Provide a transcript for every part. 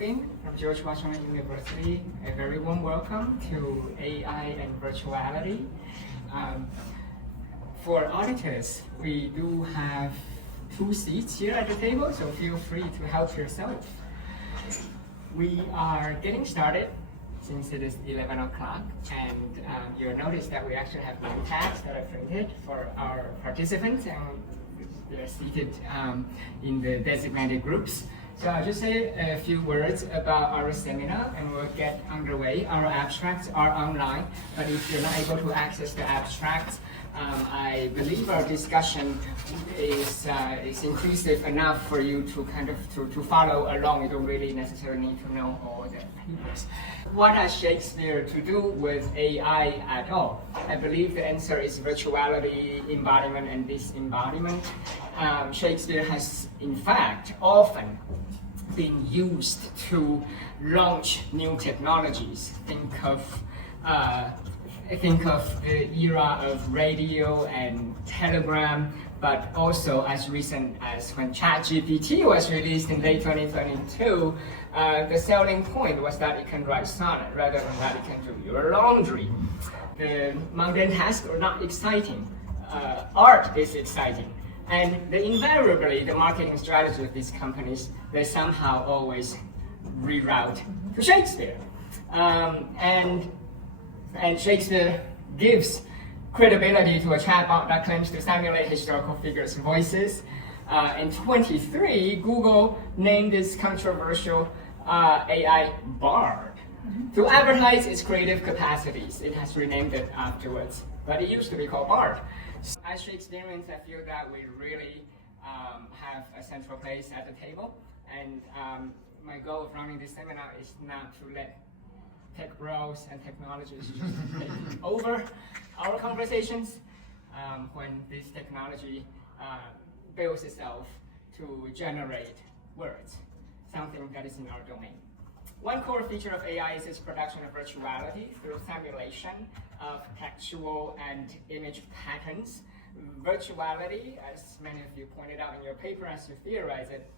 Joubin from George Washington University. A very warm welcome to AI and Virtuality. For auditors, we do have 2 seats here at the table, so feel free to help yourself. We are getting started since it is 11 o'clock, and you'll notice that we actually have name tags that are printed for our participants, and they're seated in the designated groups. So I'll just say a few words about our seminar and we'll get underway. Our abstracts are online, but if you're not able to access the abstracts, I believe our discussion is inclusive enough for you to to follow along. You don't really necessarily need to know all the papers. What has Shakespeare to do with AI at all? I believe the answer is virtuality, embodiment, and disembodiment. Shakespeare has, in fact, often been used to launch new technologies. Think of the era of radio and telegram, but also as recent as when ChatGPT was released in late 2022, the selling point was that it can write sonnet rather than that it can do your laundry. The mundane tasks are not exciting. Art is exciting. And invariably, the marketing strategy of these companies, they somehow always reroute to Shakespeare. And Shakespeare gives credibility to a chatbot that claims to simulate historical figures' voices. In 23, Google named this controversial AI Bard. To advertise its creative capacities, it has renamed it afterwards, but it used to be called Bard. As Shakespeareans, I feel that we really have a central place at the table, and my goal of running this seminar is not to let tech bros and technologies just take over our conversations when this technology builds itself to generate words, something that is in our domain. One core feature of AI is its production of virtuality through simulation of textual and image patterns. Virtuality, as many of you pointed out in your paper as you theorize it,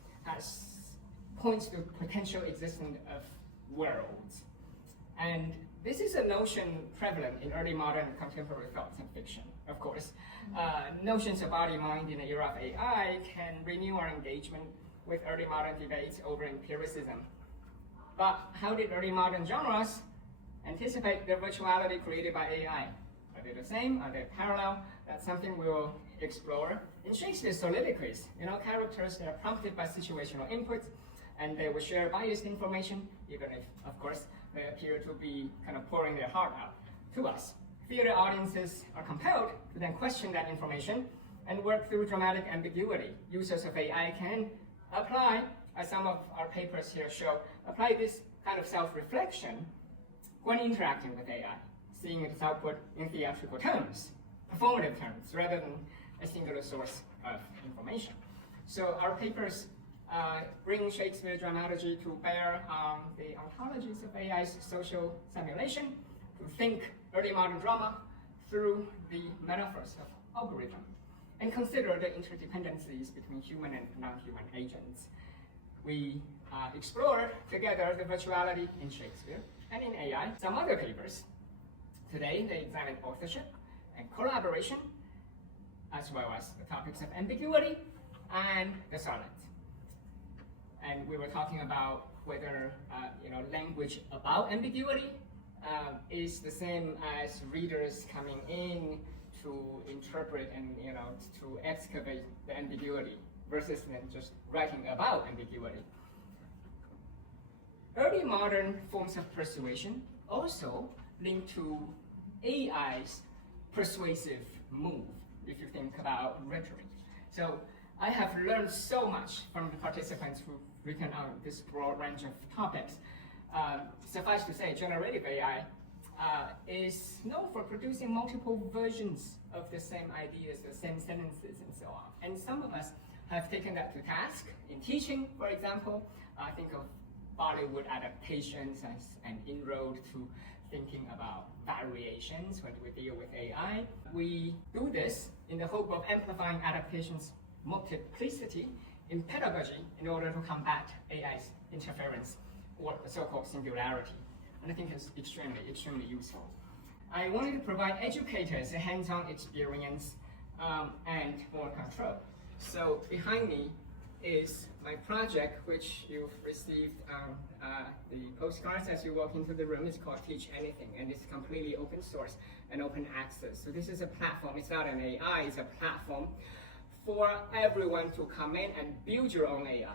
points to potential existence of worlds. And this is a notion prevalent in early modern contemporary thoughts and fiction, of course. Notions of body-mind in the era of AI can renew our engagement with early modern debates over empiricism. But how did early modern genres anticipate the virtuality created by AI? Are they the same? Are they parallel? That's something we will explore. In Shakespeare's soliloquies, characters that are prompted by situational inputs, and they will share biased information, even if, of course, they appear to be kind of pouring their heart out to us. Theater audiences are compelled to then question that information and work through dramatic ambiguity. Users of AI can apply, as some of our papers here show, apply this kind of self-reflection when interacting with AI, seeing its output in theatrical terms, performative terms, rather than a singular source of information. So our papers bring Shakespeare dramaturgy to bear on the ontologies of AI's social simulation, to think early modern drama through the metaphors of algorithm, and consider the interdependencies between human and non-human agents. We explored together the virtuality in Shakespeare and in AI. Some other papers today, they examine authorship and collaboration, as well as the topics of ambiguity and the sonnet. And we were talking about whether language about ambiguity is the same as readers coming in to interpret and to excavate the ambiguity, versus then just writing about ambiguity. Early modern forms of persuasion also link to AI's persuasive move, if you think about rhetoric. So I have learned so much from the participants who've written on this broad range of topics. Suffice to say, generative AI is known for producing multiple versions of the same ideas, the same sentences, and so on. And some of us have taken that to task in teaching, for example. Think of Bollywood adaptations as an inroad to thinking about variations when we deal with AI. We do this in the hope of amplifying adaptation's multiplicity in pedagogy in order to combat AI's interference or the so-called Singularity. And I think it's extremely useful. I wanted to provide educators a hands-on experience and more control. So behind me is my project, which you've received on the postcards as you walk into the room. It's called Teach Anything, and it's completely open source and open access. So this is a platform. It's not an AI, it's a platform for everyone to come in and build your own AI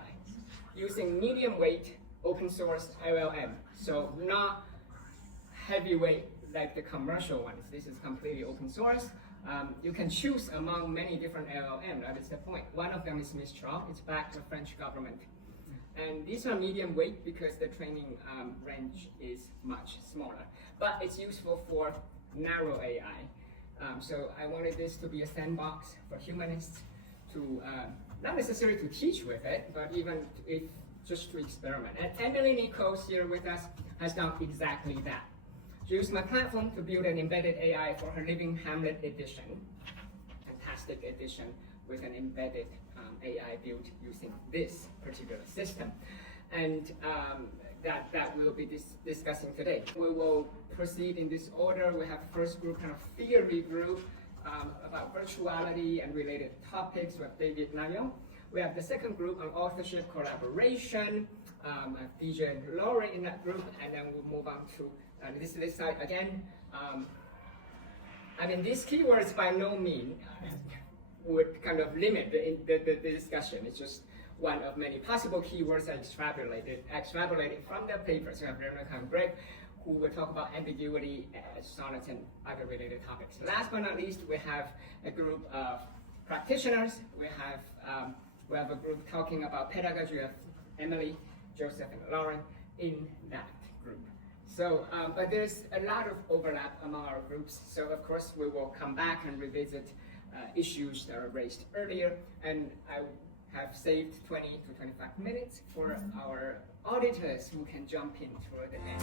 using medium weight open source LLM. So not heavyweight like the commercial ones. This is completely open source. You can choose among many different LLM, that is the point. One of them is Mistral, it's backed by the French government. And these are medium weight because the training range is much smaller. But it's useful for narrow AI. So I wanted this to be a sandbox for humanists to, not necessarily to teach with it, but even if just to experiment. And Emily Nichols here with us has done exactly that. She used my platform to build an embedded AI for her Living Hamlet edition, fantastic edition with an embedded AI built using this particular system. And that we'll be discussing today. We will proceed in this order. We have the first group, kind of theory group about virtuality and related topics with David Nayo. We have the second group on authorship collaboration. I have DJ and Laurie in that group, and then we'll move on to this side again. I mean, these keywords by no means would kind of limit the discussion. It's just one of many possible keywords I extrapolated from the papers. We have Veronica and Greg, who will talk about ambiguity, sonnets, and other related topics. Last but not least, we have a group of practitioners. We have a group talking about pedagogy. We have Emily, Joseph, and Lauren in that group. So, but there's a lot of overlap among our groups. So, of course, we will come back and revisit issues that were raised earlier. And I have saved 20 to 25 minutes for our auditors who can jump in toward the end.